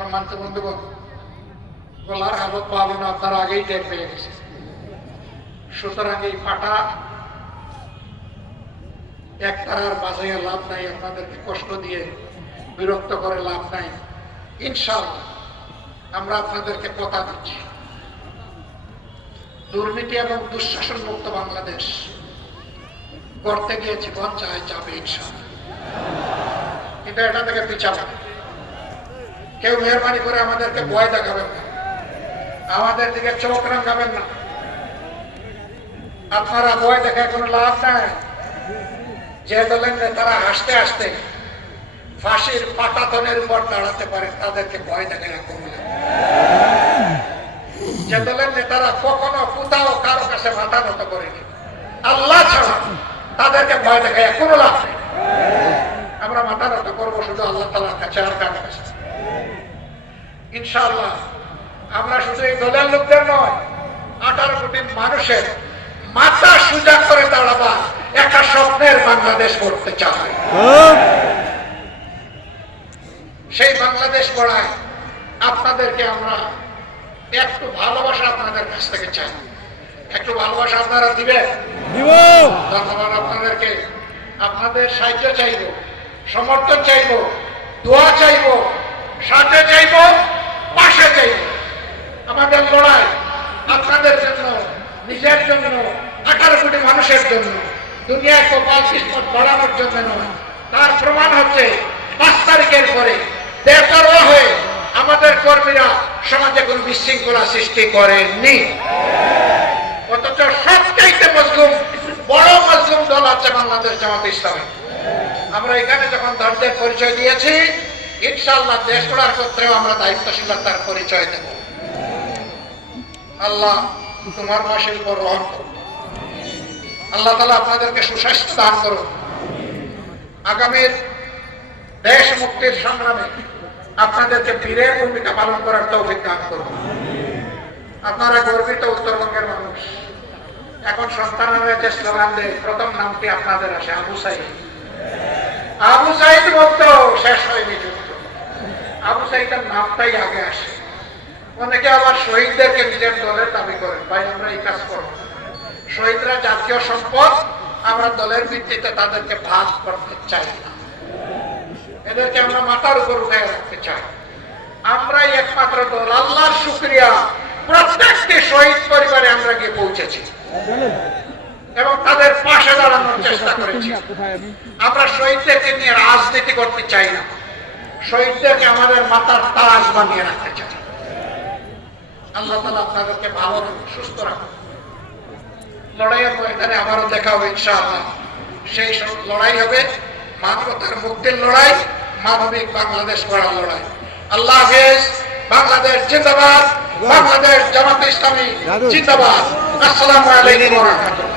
সম্মানিত বন্ধুগণ, গলার হালত ভালো না, আপনারা আগেই টের পেয়ে গেছে। সুতরাং এই ফাটা এক তারার বাজাইয়া লাভ নাই, আপনাদেরকে কষ্ট দিয়ে বিরক্ত করে লাভ নাই। ইনশাআল্লাহ আমরা আপনাদেরকে কথা দিচ্ছি, দুর্নীতি এবং দুঃশাসন মুক্ত বাংলাদেশ করতে গিয়ে জীবন চায় যাবে ইনশাআল্লাহ। কিন্তু এটা থেকে পিছাবো। কেউ মেহরবানি করে আমাদেরকে ভয় দেখাবেন না, আমাদের দিকে চোখ রাঙাবেন না। আপনারা ভয় দেখে কোনো লাভ নাই। যে দলের নেতারা হাসতে হাসতে ফাঁসির পাটাতনের উপর দাঁড়াতে পারে তাদেরকে ভয় দেখায় কোনো লাভ। যে দলের নেতারা কখনো কোথাও কারো কাছে মাথা নত করেনি আল্লাহ ছাড়া, তাদেরকে ভয় দেখায় কোনো লাভ নেই। আমরা মাথা নত করবো শুধু আল্লাহ তাআলার কাছে, আর কার কাছে। ইনশাআল্লাহ আমরা শুধু এই দলের লোকদের নয়, 18 কোটি মানুষের মাথা সোজা করে দাঁড়াবা একটা স্বপ্নের বাংলাদেশ করতে চাই। সেই বাংলাদেশ গড়ায় আপনাদেরকে আমরা একটু ভালোবাসা আপনাদের কাছ থেকে চাই। একটু ভালোবাসা আপনারা দিবেন? ধন্যবাদ আপনাদেরকে। আপনাদের সাহায্য চাইব, সমর্থন চাইব, দোয়া চাইব, সাথে চাইব, পাশে চাইব। আমাদের লড়াই আপনাদের জন্য, নিজের জন্য, 18 কোটি মানুষের জন্য, দুনিয়ায় কপাল কিসমত বাড়ানোর জন্য নয়। তার প্রমাণ হচ্ছে 5 তারিখের পরে বেপরোয়া হয়ে আমাদের কর্মীরা সমাজে কোন বিশৃঙ্খলা সৃষ্টি করেননি। অথচ সবচাইতে মজলুম, বড় মজলুম দল আছে বাংলাদেশ জামাত ইসলামী। আমরা এখানে যখন ধৈর্যের পরিচয় দিয়েছি, ইনশাআল্লাহ দেশ গড়ার ক্ষেত্রেও আমরা দায়িত্বশীলতার পরিচয় দেব। আল্লাহ তোমার মাসের উপর রহম করুন। আল্লাহ তাআলা আপনাদেরকে সুস্বাস্থ্য দান করুন। আগামীর দেশ মুক্তির সংগ্রামে আপনাদেরকে বীরের ভূমিকা পালন করার তৌফিক দান করুন। আপনারা গর্বিত উত্তরবঙ্গের মানুষ। এখন সন্তানরা যে স্লোগান দেয়, প্রথম নামটি আপনাদের আসে আবু সাইদ। আবু সাইদ মুক্ত, শেষ হয়নি যুদ্ধ। আবু সাইদের নামটাই আগে আসে। অনেকে আবার শহীদদেরকে নিজের দলের দাবি করেন। ভাই, আমরা এই কাজ করব। শহীদরা জাতীয় সম্পদ, আমরা দলের ভিত্তিতে তাদেরকে ভাগ করতে চাই না। এদেরকে আমরা মাথার উপর উঠে রাখতে চাই। আমরাই একমাত্র দল, আল্লাহর শুকরিয়া, প্রত্যেকটি শহীদ পরিবারে আমরা গিয়ে পৌঁছেছি এবং তাদের পাশে দাঁড়ানোর চেষ্টা করেছি। আমরা শহীদদেরকে নিয়ে রাজনীতি করতে চাই না, শহীদদেরকে আমাদের মাথার তাজ বানিয়ে রাখতে চাই। আল্লাহ তাআলা আপনাদেরকে ভালো রাখুন, সুস্থ রাখুন। লড়াইয়ের ময়দানে আবারও দেখা হবে ইনশাআল্লাহ। সেই লড়াই হবে মানবতার মুক্তির লড়াই, মানবিক বাংলাদেশ গড়ার লড়াই। আল্লাহ হাফেজ। বাংলাদেশ জিন্দাবাদ, বাংলাদেশ জামাত ইসলামী জিন্দাবাদ। আসসালামু আলাইকুম ওয়া রাহমাতুল্লাহ।